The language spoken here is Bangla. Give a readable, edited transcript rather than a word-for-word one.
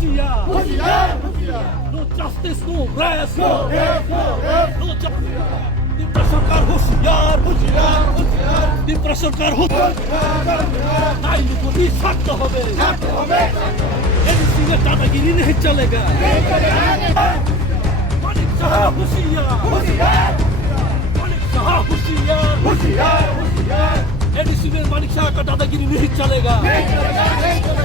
Hoshiyar, Hoshiyar, hoshiyar. no justice, no rest, No rest, no rest. no justice. Tripura সরকার হুঁশিয়ার, Hoshiyar, hoshiyar. ত্রিপুরা সরকার হুঁশিয়ার, Hoshiyar, hoshiyar. আইনি গতি ছাড়তে হবে, ছাড়তে হবে, ছাড়তে হবে। এনসি में दादागिरी नहीं चलेगा। नहीं चलेगा। मानिक शाह होशियार, होशियार, मानिक शाह होशियार, होशियार, होशियार। एडीसी में मानिक शाह का दादागिरी नहीं चलेगा। नहीं चलेगा, नहीं चलेगा।